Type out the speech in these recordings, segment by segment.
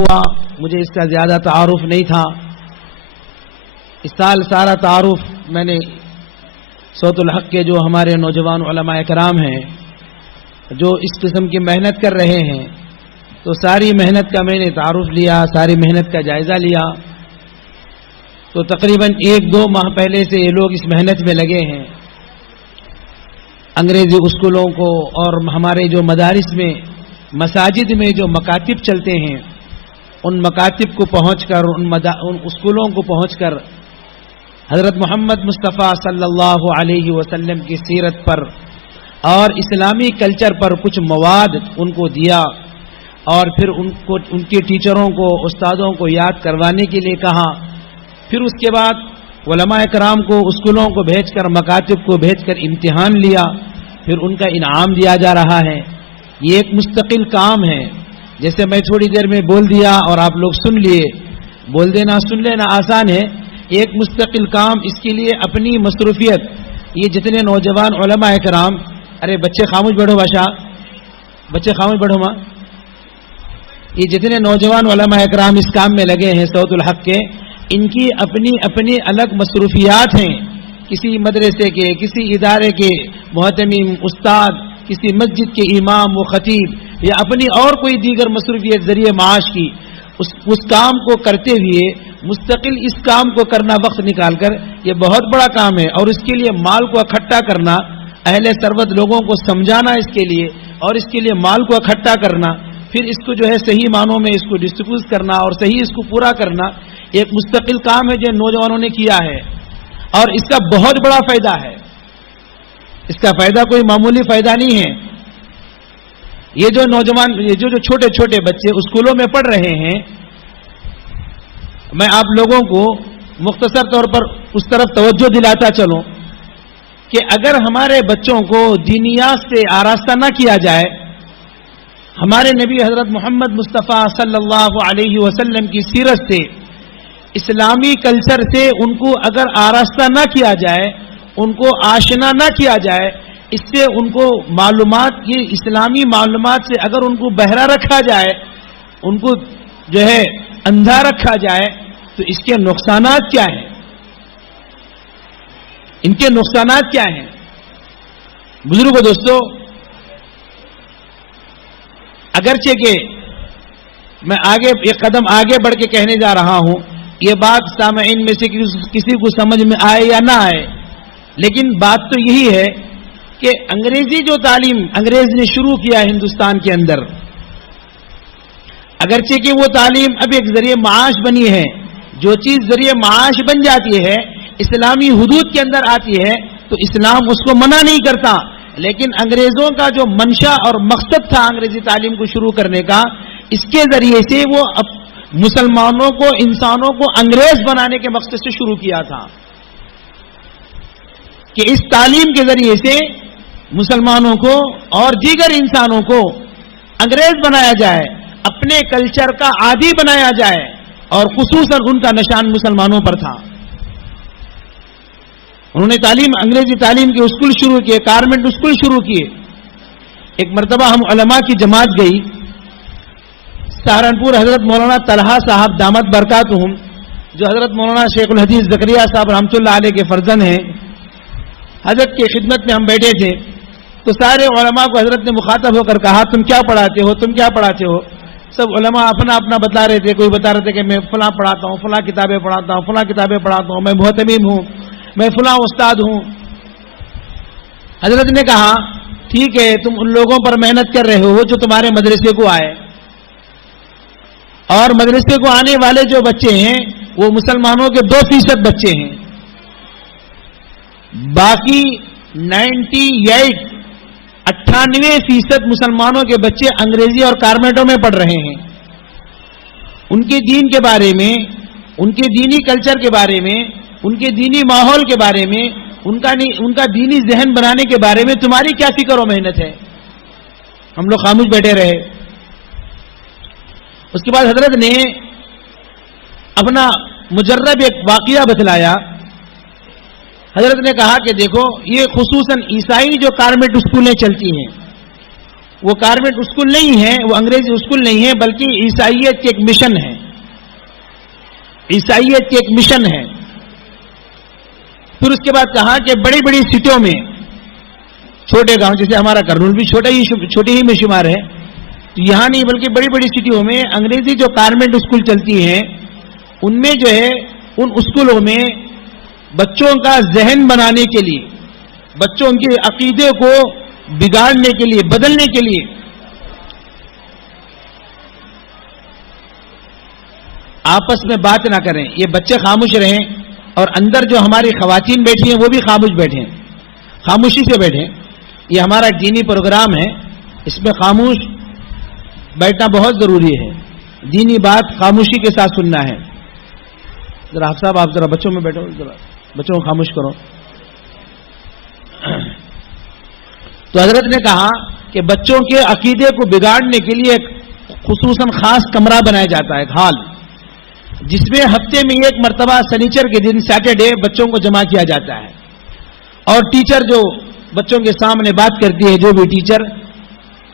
ہوا، مجھے اس کا زیادہ تعارف نہیں تھا. اس سال سارا تعارف میں نے صوت الحق کے جو ہمارے نوجوان علماء کرام ہیں جو اس قسم کی محنت کر رہے ہیں، تو ساری محنت کا میں نے تعارف لیا، ساری محنت کا جائزہ لیا. تو تقریباً 1-2 ماہ پہلے سے یہ لوگ اس محنت میں لگے ہیں. انگریزی اسکولوں کو اور ہمارے جو مدارس میں مساجد میں جو مکاتب چلتے ہیں، ان مکاتب کو پہنچ کر ان اسکولوں کو پہنچ کر حضرت محمد مصطفیٰ صلی اللہ علیہ وسلم کی سیرت پر اور اسلامی کلچر پر کچھ مواد ان کو دیا، اور پھر ان کے ٹیچروں کو، استادوں کو یاد کروانے کے لیے کہا. پھر اس کے بعد علماء کرام کو اسکولوں کو بھیج کر، مکاتب کو بھیج کر امتحان لیا، پھر ان کا انعام دیا جا رہا ہے. یہ ایک مستقل کام ہے. جیسے میں تھوڑی دیر میں بول دیا اور آپ لوگ سن لیے، بول دینا سن لینا آسان ہے. ایک مستقل کام، اس کے لیے اپنی مصروفیت. یہ جتنے نوجوان علماء کرام، ارے بچے خاموش بیٹھو باشا، بچے خاموش بیٹھو ماں. یہ جتنے نوجوان علماء کرام اس کام میں لگے ہیں صوت الحق کے، ان کی اپنی اپنی الگ مصروفیات ہیں. کسی مدرسے کے، کسی ادارے کے محتمم استاد، کسی مسجد کے امام و خطیب، یا اپنی اور کوئی دیگر مصروفیت ذریعے معاش کی، اس کام کو کرتے ہوئے مستقل اس کام کو کرنا، وقت نکال کر، یہ بہت بڑا کام ہے. اور اس کے لیے مال کو اکٹھا کرنا، اہل ثروت لوگوں کو سمجھانا اس کے لیے، اور اس کے لیے مال کو اکٹھا کرنا، پھر اس کو جو ہے صحیح معنوں میں اس کو ڈسٹریبیوٹ کرنا اور صحیح اس کو پورا کرنا، ایک مستقل کام ہے جو نوجوانوں نے کیا ہے. اور اس کا بہت بڑا فائدہ ہے. اس کا فائدہ کوئی معمولی فائدہ نہیں ہے. یہ جو نوجوان، یہ جو چھوٹے چھوٹے بچے اسکولوں میں پڑھ رہے ہیں، میں آپ لوگوں کو مختصر طور پر اس طرف توجہ دلاتا چلوں کہ اگر ہمارے بچوں کو دینیات سے آراستہ نہ کیا جائے، ہمارے نبی حضرت محمد مصطفیٰ صلی اللہ علیہ وسلم کی سیرت سے، اسلامی کلچر سے ان کو اگر آراستہ نہ کیا جائے، ان کو آشنا نہ کیا جائے، اس سے ان کو معلومات، یہ اسلامی معلومات سے اگر ان کو بہرا رکھا جائے، ان کو جو ہے اندھا رکھا جائے، تو اس کے نقصانات کیا ہیں؟ ان کے نقصانات کیا ہیں؟ بزرگوں دوستو، اگرچہ کہ میں آگے ایک قدم آگے بڑھ کے کہنے جا رہا ہوں، یہ بات سامعین میں سے کسی کو سمجھ میں آئے یا نہ آئے، لیکن بات تو یہی ہے کہ انگریزی جو تعلیم انگریز نے شروع کیا ہندوستان کے اندر، اگرچہ کہ وہ تعلیم اب ایک ذریعہ معاش بنی ہے، جو چیز ذریعہ معاش بن جاتی ہے، اسلامی حدود کے اندر آتی ہے، تو اسلام اس کو منع نہیں کرتا. لیکن انگریزوں کا جو منشا اور مقصد تھا انگریزی تعلیم کو شروع کرنے کا، اس کے ذریعے سے وہ مسلمانوں کو، انسانوں کو انگریز بنانے کے مقصد سے شروع کیا تھا کہ اس تعلیم کے ذریعے سے مسلمانوں کو اور دیگر انسانوں کو انگریز بنایا جائے، اپنے کلچر کا عادی بنایا جائے، اور خصوصاً ان کا نشان مسلمانوں پر تھا. انہوں نے انگریزی تعلیم کے اسکول شروع کیے، کارمنٹ اسکول شروع کیے. ایک مرتبہ ہم علماء کی جماعت گئی سہارنپور، حضرت مولانا طلحہ صاحب دامت برکاتہم، جو حضرت مولانا شیخ الحدیث زکریا صاحب رحمۃ اللہ علیہ کے فرزند ہیں، حضرت کی خدمت میں ہم بیٹھے تھے. تو سارے علماء کو حضرت نے مخاطب ہو کر کہا، تم کیا پڑھاتے ہو، تم کیا پڑھاتے ہو؟ سب علماء اپنا اپنا بتا رہے تھے. کوئی بتا رہے تھے کہ میں فلاں پڑھاتا ہوں، فلاں کتابیں پڑھاتا ہوں، فلاں کتابیں پڑھاتا ہوں، میں محتمم ہوں، میں فلاں استاد ہوں. حضرت نے کہا، ٹھیک ہے، تم ان لوگوں پر محنت کر رہے ہو جو تمہارے مدرسے کو آئے، اور مدرسے کو آنے والے جو بچے ہیں وہ مسلمانوں کے 2% بچے ہیں، باقی 98% مسلمانوں کے بچے انگریزی اور کارمنٹوں میں پڑھ رہے ہیں. ان کے دین کے بارے میں، ان کے دینی کلچر کے بارے میں، ان کے دینی ماحول کے بارے میں، ان کا دینی ذہن بنانے کے بارے میں تمہاری کیا فکر و محنت ہے؟ ہم لوگ خاموش بیٹھے رہے. اس کے بعد حضرت نے اپنا مجرب ایک واقعہ بتلایا. حضرت نے کہا کہ دیکھو، یہ خصوصاً عیسائی جو کارمنٹ اسکولیں چلتی ہیں، وہ کارمنٹ اسکول نہیں ہے، وہ انگریزی اسکول نہیں ہے، بلکہ عیسائیت کی ایک مشن ہے، عیسائیت کی ایک مشن ہے۔ پھر اس کے بعد کہا کہ بڑی بڑی سٹیوں میں، چھوٹے گاؤں جیسے ہمارا کرنول بھی چھوٹے ہی میں شمار ہے، تو یہاں نہیں بلکہ بڑی بڑی سٹیوں میں انگریزی جو کارمنٹ اسکول چلتی ہیں، ان میں جو ہے ان اسکولوں میں بچوں کا ذہن بنانے کے لیے، بچوں کے عقیدے کو بگاڑنے کے لیے، بدلنے کے لیے آپس میں بات نہ کریں، یہ بچے خاموش رہیں، اور اندر جو ہماری خواتین بیٹھی ہیں وہ بھی خاموش بیٹھیں، خاموشی سے بیٹھیں۔ یہ ہمارا دینی پروگرام ہے، اس میں خاموش بیٹھنا بہت ضروری ہے، دینی بات خاموشی کے ساتھ سننا ہے۔ ذرا آپ صاحب، آپ ذرا بچوں میں بیٹھو، ذرا بچوں کو خاموش کرو۔ تو حضرت نے کہا کہ بچوں کے عقیدے کو بگاڑنے کے لیے ایک خصوصاً خاص کمرہ بنایا جاتا ہے، ایک ہال، جس میں ہفتے میں ایک مرتبہ سنیچر کے دن، سیٹرڈے، بچوں کو جمع کیا جاتا ہے، اور ٹیچر جو بچوں کے سامنے بات کرتی ہے، جو بھی ٹیچر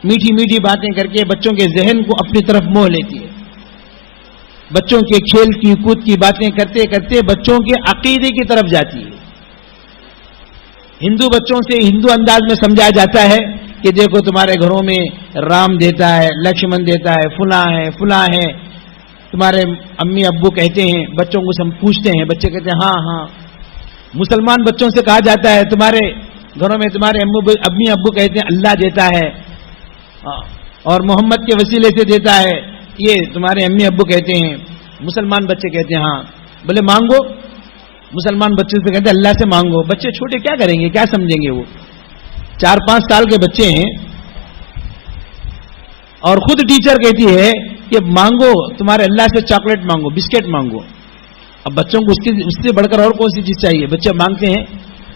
میٹھی میٹھی باتیں کر کے بچوں کے ذہن کو اپنی طرف موہ لیتی ہے، بچوں کے کھیل کی کود کی باتیں کرتے کرتے بچوں کے عقیدے کی طرف جاتی ہے۔ ہندو بچوں سے ہندو انداز میں سمجھایا جاتا ہے کہ دیکھو تمہارے گھروں میں رام دیتا ہے، لکشمن دیتا ہے، فلاں ہے، تمہارے امی ابو کہتے ہیں، بچوں کو سب پوچھتے ہیں، بچے کہتے ہیں ہاں ہاں۔ مسلمان بچوں سے کہا جاتا ہے تمہارے گھروں میں تمہارے امی ابو کہتے ہیں اللہ دیتا ہے، اور محمد کے وسیلے سے دیتا ہے، یہ تمہارے امی ابو کہتے ہیں۔ مسلمان بچے کہتے ہیں ہاں، بولے مانگو، مسلمان بچے سے کہتے ہیں اللہ سے مانگو۔ بچے چھوٹے کیا کریں گے، کیا سمجھیں گے، وہ 4-5 سال کے بچے ہیں، اور خود ٹیچر کہتی ہے کہ مانگو، تمہارے اللہ سے چاکلیٹ مانگو، بسکٹ مانگو۔ اب بچوں کو اس سے بڑھ کر اور کون سی چیز چاہیے؟ بچے مانگتے ہیں،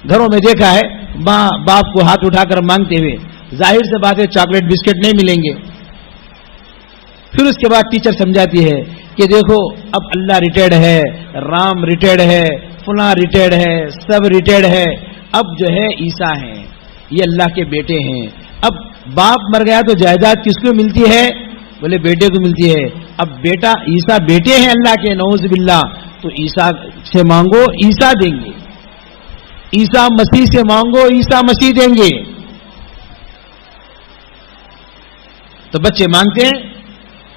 گھروں میں دیکھا ہے ماں باپ کو ہاتھ اٹھا کر مانگتے ہوئے، ظاہر سے بات ہے چاکلیٹ بسکٹ نہیں ملیں گے۔ پھر اس کے بعد ٹیچر سمجھاتی ہے کہ دیکھو اب اللہ ریٹائرڈ ہے، رام ریٹائرڈ ہے، فلاں ریٹائرڈ ہے، سب ریٹائرڈ ہے، اب جو ہے عیسیٰ ہیں، یہ اللہ کے بیٹے ہیں۔ اب باپ مر گیا تو جائیداد کس کو ملتی ہے؟ بولے بیٹے کو ملتی ہے۔ اب بیٹا عیسیٰ بیٹے ہیں اللہ کے، نعوذ باللہ، تو عیسیٰ سے مانگو، عیسیٰ دیں گے۔ عیسیٰ مسیح سے مانگو، عیسیٰ مسیح دیں گے۔ تو بچے مانگتے ہیں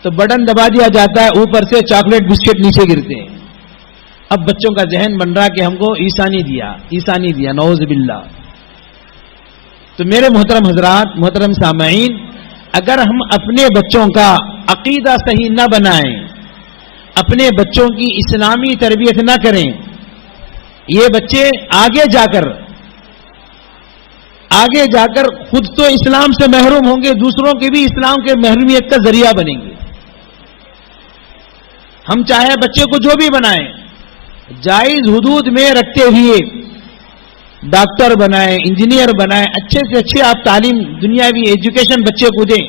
تو بٹن دبا دیا جاتا ہے، اوپر سے چاکلیٹ بسکٹ نیچے گرتے ہیں۔ اب بچوں کا ذہن بن رہا کہ ہم کو عیسیٰ نہیں دیا، عیسیٰ نہیں دیا، نعوذ باللہ۔ تو میرے محترم حضرات، محترم سامعین، اگر ہم اپنے بچوں کا عقیدہ صحیح نہ بنائیں، اپنے بچوں کی اسلامی تربیت نہ کریں، یہ بچے آگے جا کر خود تو اسلام سے محروم ہوں گے، دوسروں کے بھی اسلام کے محرومیت کا ذریعہ بنیں گے۔ ہم چاہے بچے کو جو بھی بنائیں، جائز حدود میں رکھتے ہوئے ڈاکٹر بنائیں، انجینئر بنائیں، اچھے سے اچھے آپ تعلیم، دنیاوی ایجوکیشن بچے کو دیں،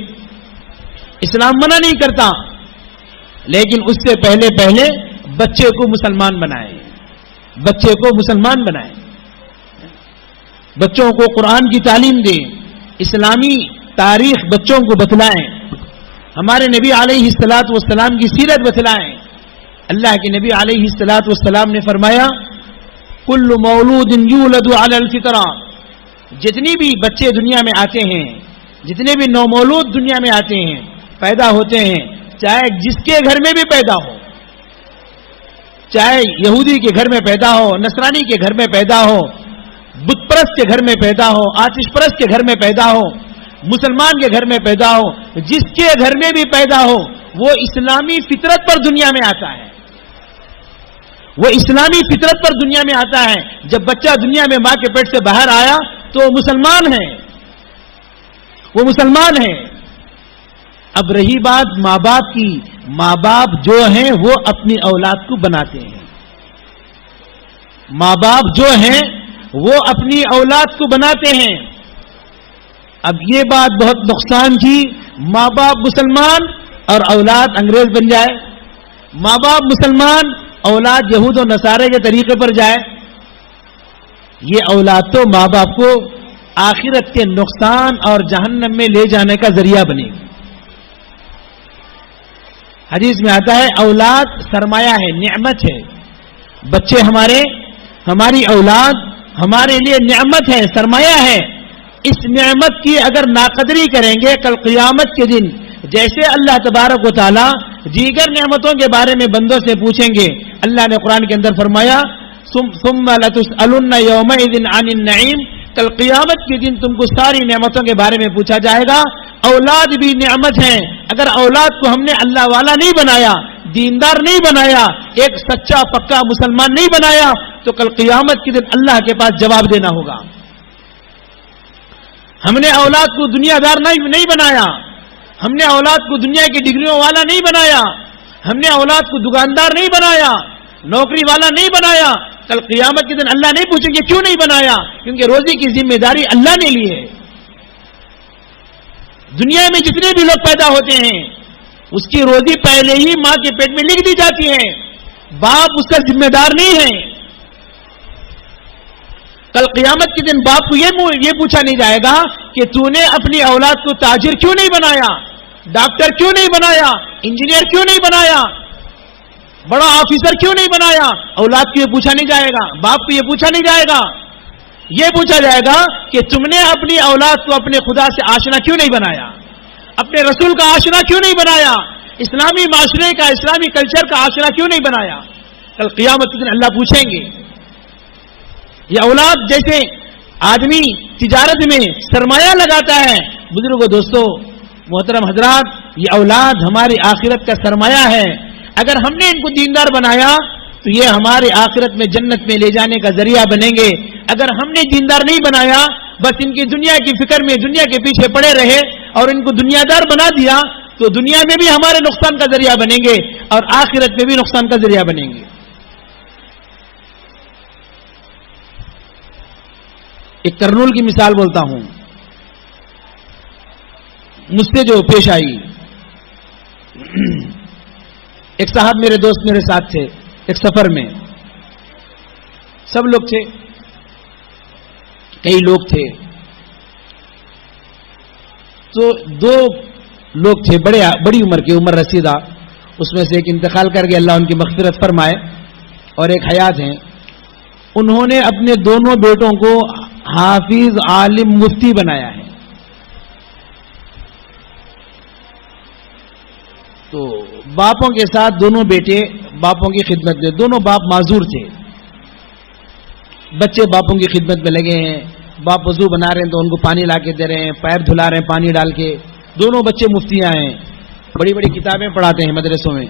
اسلام منع نہیں کرتا، لیکن اس سے پہلے بچے کو مسلمان بنائیں، بچے کو مسلمان بنائیں، بچوں کو قرآن کی تعلیم دیں، اسلامی تاریخ بچوں کو بتلائیں، ہمارے نبی علیہ الصلوۃ والسلام کی سیرت بتلائیں۔ اللہ کے نبی علیہ الصلوۃ والسلام نے فرمایا کل مولود یولد علی الفطرہ، جتنی بھی بچے دنیا میں آتے ہیں، جتنے بھی نومولود دنیا میں آتے ہیں، پیدا ہوتے ہیں، چاہے جس کے گھر میں بھی پیدا ہو، چاہے یہودی کے گھر میں پیدا ہو، نصرانی کے گھر میں پیدا ہو، بت پرست کے گھر میں پیدا ہو، آتش پرست کے گھر میں پیدا ہو، مسلمان کے گھر میں پیدا ہو، جس کے گھر میں بھی پیدا ہو، وہ اسلامی فطرت پر دنیا میں آتا ہے، وہ اسلامی فطرت پر دنیا میں آتا ہے۔ جب بچہ دنیا میں ماں کے پیٹ سے باہر آیا تو وہ مسلمان ہے، وہ مسلمان ہے۔ اب رہی بات ماں باپ کی، ماں باپ جو ہیں وہ اپنی اولاد کو بناتے ہیں، ماں باپ جو ہیں وہ اپنی اولاد کو بناتے ہیں۔ اب یہ بات بہت نقصان کی، ماں باپ مسلمان اور اولاد انگریز بن جائے، ماں باپ مسلمان اولاد یہود و نصارے کے طریقے پر جائے، یہ اولاد تو ماں باپ کو آخرت کے نقصان اور جہنم میں لے جانے کا ذریعہ بنے گی. حدیث میں آتا ہے اولاد سرمایہ ہے، نعمت ہے. بچے ہماری اولاد ہمارے لیے نعمت ہے، سرمایہ ہے. اس نعمت کی اگر ناقدری کریں گے کل قیامت کے دن، جیسے اللہ تبارک و تعالی دیگر نعمتوں کے بارے میں بندوں سے پوچھیں گے، اللہ نے قرآن کے اندر فرمایا ثم لتسألن یومئذ عن النعیم، کل قیامت کے دن تم کو ساری نعمتوں کے بارے میں پوچھا جائے گا. اولاد بھی نعمت ہیں. اگر اولاد کو ہم نے اللہ والا نہیں بنایا، دیندار نہیں بنایا، ایک سچا پکا مسلمان نہیں بنایا، تو کل قیامت کے دن اللہ کے پاس جواب دینا ہوگا. ہم نے اولاد کو دنیا دار نہیں بنایا، ہم نے اولاد کو دنیا کی ڈگریوں والا نہیں بنایا، ہم نے اولاد کو دکاندار نہیں بنایا، نوکری والا نہیں بنایا. کل قیامت کے دن اللہ نہیں پوچھیں گے کیوں نہیں بنایا، کیونکہ روزی کی ذمہ داری اللہ نے لی ہے. دنیا میں جتنے بھی لوگ پیدا ہوتے ہیں اس کی روزی پہلے ہی ماں کے پیٹ میں لکھ دی جاتی ہے. باپ اس کا ذمہ دار نہیں ہے. کل قیامت کے دن باپ کو یہ پوچھا نہیں جائے گا کہ تو نے اپنی اولاد کو تاجر کیوں نہیں بنایا، ڈاکٹر کیوں نہیں بنایا، انجینئر کیوں نہیں بنایا، بڑا آفیسر کیوں نہیں بنایا. اولاد کو یہ پوچھا نہیں جائے گا، باپ کو یہ پوچھا نہیں جائے گا. یہ پوچھا جائے گا کہ تم نے اپنی اولاد کو اپنے خدا سے آشنا کیوں نہیں بنایا، اپنے رسول کا آشنا کیوں نہیں بنایا، اسلامی معاشرے کا، اسلامی کلچر کا آشنا کیوں نہیں بنایا. کل قیامت کے دن اللہ پوچھیں گے. یہ اولاد جیسے آدمی تجارت میں سرمایہ لگاتا ہے، بزرگوں دوستو محترم حضرات، یہ اولاد ہماری آخرت کا سرمایہ ہے. اگر ہم نے ان کو دیندار بنایا تو یہ ہماری آخرت میں جنت میں لے جانے کا ذریعہ بنیں گے. اگر ہم نے دیندار نہیں بنایا، بس ان کی دنیا کی فکر میں دنیا کے پیچھے پڑے رہے اور ان کو دنیا دار بنا دیا، تو دنیا میں بھی ہمارے نقصان کا ذریعہ بنیں گے اور آخرت میں بھی نقصان کا ذریعہ بنیں گے. ایک کرنول کی مثال بولتا ہوں. مجھ سے جو پیش آئی، ایک صاحب میرے دوست میرے ساتھ تھے ایک سفر میں، سب لوگ تھے، کئی لوگ تھے. تو دو لوگ تھے بڑی عمر کے، عمر رسیدہ، اس میں سے ایک انتقال کر کے اللہ ان کی مغفرت فرمائے اور ایک حیات ہیں. انہوں نے اپنے دونوں بیٹوں کو حافظ، عالم، مفتی بنایا ہے. تو باپوں کے ساتھ دونوں بیٹے باپوں کی خدمت میں، دونوں باپ معذور تھے، بچے باپوں کی خدمت میں لگے ہیں. باپ وضو بنا رہے ہیں تو ان کو پانی لا کے دے رہے ہیں، پیر دھلا رہے ہیں پانی ڈال کے. دونوں بچے مفتیاں ہیں، بڑی بڑی کتابیں پڑھاتے ہیں مدرسوں میں،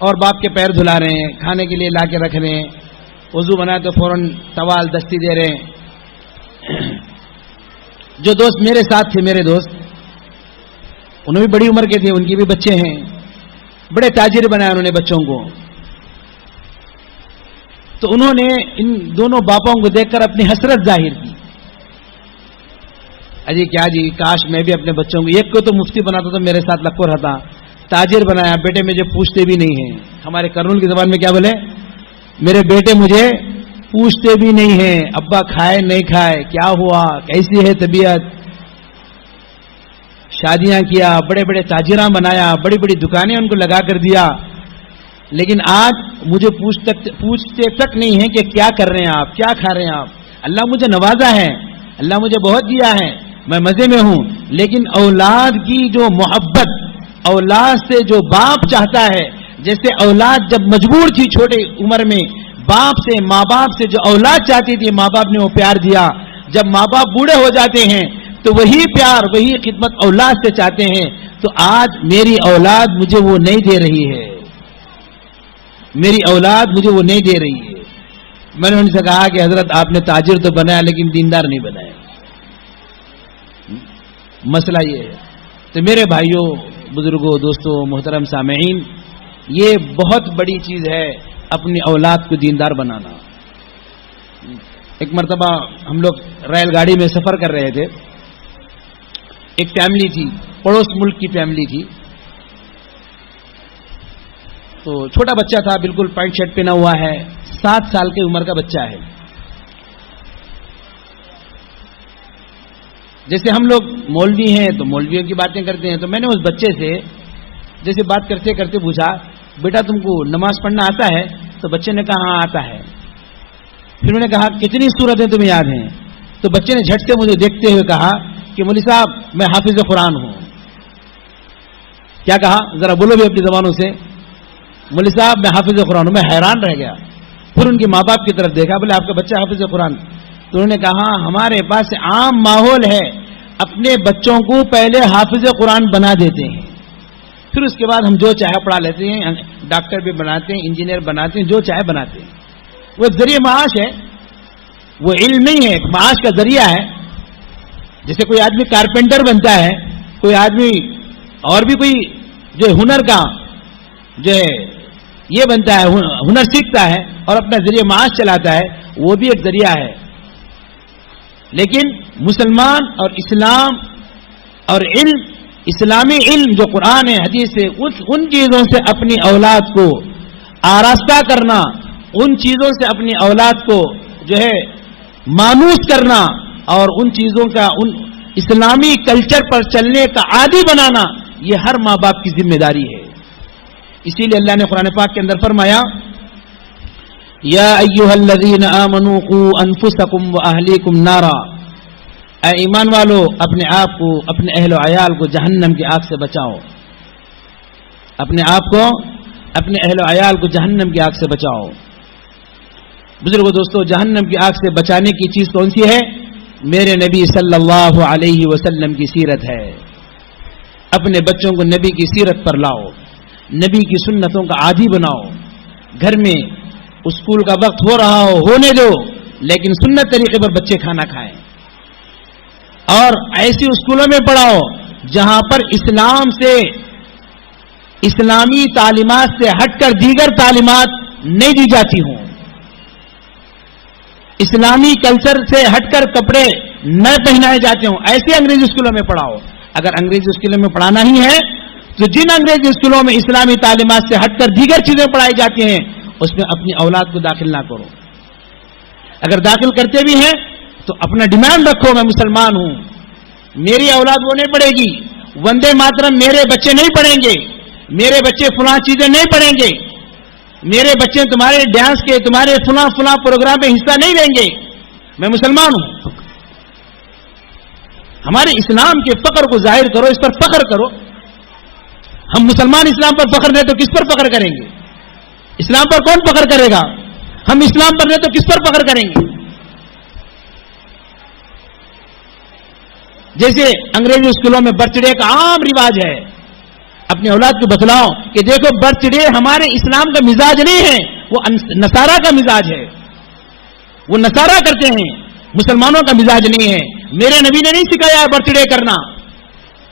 اور باپ کے پیر دھلا رہے ہیں، کھانے کے لیے لا کے رکھ رہے ہیں، وضو بنائے تو فوراً توال دستی دے رہے ہیں. جو دوست میرے ساتھ تھے، میرے دوست، انہوں بھی بڑی عمر کے تھے، ان کی بھی بچے ہیں، بڑے تاجر بنایا انہوں نے بچوں کو. تو انہوں نے ان دونوں باپوں کو دیکھ کر اپنی حسرت ظاہر کی. اجی کیا جی، کاش میں بھی اپنے بچوں کو، ایک کو تو مفتی بناتا تو میرے ساتھ لکو رہتا، تاجر بنایا، بیٹے مجھے پوچھتے بھی نہیں ہیں. ہمارے کرنول کی زبان میں کیا بولے، میرے بیٹے مجھے پوچھتے بھی نہیں ہیں، ابا کھائے نہیں کھائے، کیا ہوا، کیسی ہے طبیعت. شادیاں کیا، بڑے بڑے تاجراں بنایا، بڑی بڑی دکانیں ان کو لگا کر دیا، لیکن آج مجھے پوچھتے تک نہیں ہیں کہ کیا کر رہے ہیں آپ، کیا کھا رہے ہیں آپ. اللہ مجھے نوازا ہے، اللہ مجھے بہت دیا ہے، میں مزے میں ہوں، لیکن اولاد کی جو محبت، اولاد سے جو باپ چاہتا ہے، جیسے اولاد جب مجبور تھی چھوٹے عمر میں باپ سے، ماں باپ سے جو اولاد چاہتی تھی، ماں باپ نے وہ پیار دیا. جب ماں باپ بوڑھے ہو جاتے ہیں تو وہی پیار، وہی خدمت اولاد سے چاہتے ہیں. تو آج میری اولاد مجھے وہ نہیں دے رہی ہے، میری اولاد مجھے وہ نہیں دے رہی ہے. میں نے ان سے کہا کہ حضرت آپ نے تاجر تو بنایا لیکن دیندار نہیں بنایا. مسئلہ یہ ہے. تو میرے بھائیوں، بزرگوں، دوستوں، محترم سامعین، یہ بہت بڑی چیز ہے اپنی اولاد کو دیندار بنانا. ایک مرتبہ ہم لوگ ریل گاڑی میں سفر کر رہے تھے، ایک فیملی تھی، پڑوس ملک کی فیملی تھی. تو چھوٹا بچہ تھا، بالکل پینٹ شرٹ پہنا ہوا ہے، 7 سال کی عمر کا بچہ ہے. جیسے ہم لوگ مولوی ہیں تو مولویوں کی باتیں کرتے ہیں. تو میں نے اس بچے سے جیسے بات کرتے کرتے پوچھا, بیٹا تم کو نماز پڑھنا آتا ہے؟ تو بچے نے کہا ہاں آتا ہے. پھر میں نے کہا کتنی سورتیں تمہیں یاد ہیں؟ تو بچے نے جھٹ سے مجھے دیکھتے ہوئے کہا کہ مولوی صاحب میں حافظ قرآن ہوں. کیا کہا ذرا بولو بھی اپنی زبانوں سے, مولوی صاحب میں حافظ قرآن ہوں. میں حیران رہ گیا. پھر ان کے ماں باپ کی طرف دیکھا, بولے آپ کا بچہ حافظ قرآن؟ تو انہوں نے کہا ہمارے پاس عام ماحول ہے, اپنے بچوں کو پہلے حافظ قرآن بنا دیتے ہیں, پھر اس کے بعد ہم جو چاہے پڑھا لیتے ہیں, ڈاکٹر بھی بناتے ہیں, انجینئر بناتے ہیں, جو چاہے بناتے ہیں. وہ ایک ذریعہ معاش ہے, وہ علم نہیں ہے, ایک معاش کا ذریعہ ہے. جیسے کوئی آدمی کارپینٹر بنتا ہے, کوئی آدمی اور بھی کوئی جو ہنر کا جو ہے یہ بنتا ہے, ہنر سیکھتا ہے اور اپنا ذریعہ معاش چلاتا ہے, وہ بھی ایک ذریعہ ہے. لیکن مسلمان اور اسلام اور علم, اسلامی علم جو قرآن ہے حدیث ہے, ان چیزوں سے اپنی اولاد کو آراستہ کرنا, ان چیزوں سے اپنی اولاد کو جو ہے مانوس کرنا اور ان چیزوں کا ان اسلامی کلچر پر چلنے کا عادی بنانا, یہ ہر ماں باپ کی ذمہ داری ہے. اسی لیے اللہ نے قرآن پاک کے اندر فرمایا یا ایھا الذین آمنوا قوا انفسکم واہلیکم نارا, اے ایمان والو اپنے آپ کو, اپنے اہل و عیال کو جہنم کی آگ سے بچاؤ. اپنے آپ کو, اپنے اہل و عیال کو جہنم کی آگ سے بچاؤ. بزرگو دوستو, جہنم کی آگ سے بچانے کی چیز کون سی ہے؟ میرے نبی صلی اللہ علیہ وسلم کی سیرت ہے. اپنے بچوں کو نبی کی سیرت پر لاؤ, نبی کی سنتوں کا عادی بناؤ. گھر میں اسکول کا وقت ہو رہا ہو, ہونے دو, لیکن سنت طریقے پر بچے کھانا کھائیں. اور ایسی اسکولوں میں پڑھاؤ جہاں پر اسلام سے, اسلامی تعلیمات سے ہٹ کر دیگر تعلیمات نہیں دی جاتی ہوں. اسلامی کلچر سے ہٹ کر کپڑے نہ پہنائے جاتے ہوں, ایسے انگریزی اسکولوں میں پڑھاؤ. اگر انگریزی اسکولوں میں پڑھانا ہی ہے تو جن انگریزی اسکولوں میں اسلامی تعلیمات سے ہٹ کر دیگر چیزیں پڑھائی جاتی ہیں اس میں اپنی اولاد کو داخل نہ کرو. اگر داخل کرتے بھی ہیں تو اپنا ڈیمانڈ رکھو, میں مسلمان ہوں, میری اولاد وہ نہیں پڑھے گی, وندے ماترم میرے بچے نہیں پڑھیں گے, میرے بچے فلاں چیزیں نہیں پڑھیں گے, میرے بچے تمہارے ڈانس کے, تمہارے فلاں فلاں پروگرام میں حصہ نہیں لیں گے, میں مسلمان ہوں. ہمارے اسلام کے فخر کو ظاہر کرو, اس پر فخر کرو. ہم مسلمان اسلام پر فخر نہیں تو کس پر فخر کریں گے؟ اسلام پر کون فخر کرے گا؟ ہم اسلام پر نہیں تو کس پر فخر کریں گے؟ جیسے انگریزی اسکولوں میں برتھ ڈے کا عام رواج ہے, اپنی اولاد کو بتلاؤ کہ دیکھو برتھ ڈے ہمارے اسلام کا مزاج نہیں ہے, وہ نصارہ کا مزاج ہے, وہ نصارہ کرتے ہیں, مسلمانوں کا مزاج نہیں ہے. میرے نبی نے نہیں سکھایا برتھ ڈے کرنا.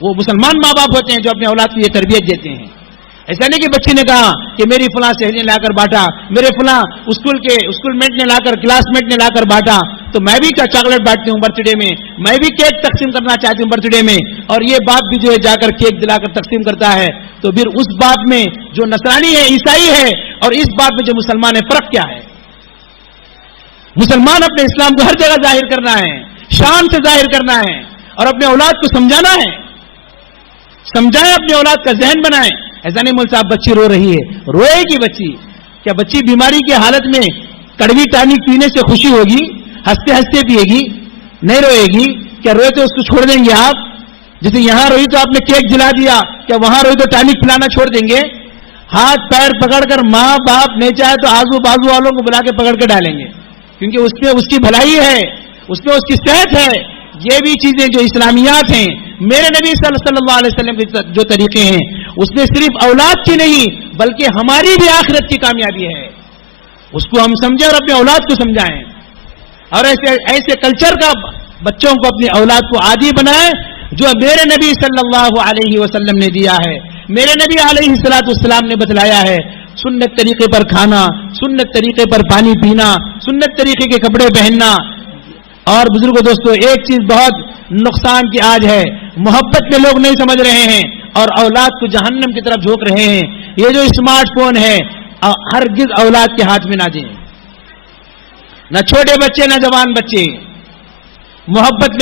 وہ مسلمان ماں باپ ہوتے ہیں جو اپنے اولاد کو یہ تربیت دیتے ہیں. ایسا نہیں کہ بچی نے کہا کہ میری فلاں سہیلی نے لا کر بانٹا, میرے فلاں اسکول میٹ نے لا کر, کلاس میٹ نے لا کر بانٹا, تو میں بھی چاکلیٹ بانٹتی ہوں برتھ ڈے میں, میں بھی کیک تقسیم کرنا چاہتی ہوں برتھ ڈے میں, اور یہ باپ بھی جو ہے جا کر کیک دلا کر تقسیم کرتا ہے. تو پھر اس باپ میں جو نصرانی ہے, عیسائی ہے, اور اس باپ میں جو مسلمان ہے, فرق کیا ہے؟ مسلمان اپنے اسلام کو ہر جگہ ظاہر کرنا ہے, شان سے ظاہر کرنا ہے, اور اپنے اولاد کو سمجھانا ہے. سمجھائیں, اپنے اولاد کا ذہن بنائیں. ایسا نہیں مول صاحب بچی رو رہی ہے, روئے گی بچی. کیا بچی بیماری کی حالت میں کڑوی ٹانک پینے سے خوشی ہوگی؟ ہنستے ہنستے پیے گی, نہیں روئے گی. کیا روئے تو اس کو چھوڑ دیں گے آپ؟ جیسے یہاں روئی تو آپ نے کیک جلا دیا, کیا وہاں روئی تو ٹانک پلانا چھوڑ دیں گے؟ ہاتھ پیر پکڑ کر ماں باپ نہیں چاہے تو آزو بازو والوں کو بلا کے پکڑ کے ڈالیں گے, کیونکہ اس میں اس کی بھلائی ہے, اس میں اس کی صحت ہے. یہ بھی چیزیں جو اسلامیات ہیں, میرے نبی صلی اللہ علیہ وسلم کے جو طریقے ہیں, اس میں صرف اولاد کی نہیں بلکہ ہماری بھی آخرت کی کامیابی ہے. اس کو ہم سمجھیں اور اپنے اولاد کو سمجھائیں, اور ایسے کلچر کا بچوں کو, اپنی اولاد کو عادی بنائیں جو میرے نبی صلی اللہ علیہ وسلم نے دیا ہے, میرے نبی علیہ الصلوۃ والسلام نے بتلایا ہے. سنت طریقے پر کھانا, سنت طریقے پر پانی پینا, سنت طریقے کے کپڑے پہننا. اور بزرگوں دوستو, ایک چیز بہت نقصان کی آج ہے, محبت میں لوگ نہیں سمجھ رہے ہیں اور اولاد کو جہنم کی طرف جھونک رہے ہیں. یہ جو اسمارٹ فون ہے ہرگز اولاد کے ہاتھ میں نہ دیں, نہ چھوٹے بچے نہ جوان بچے. محبت میں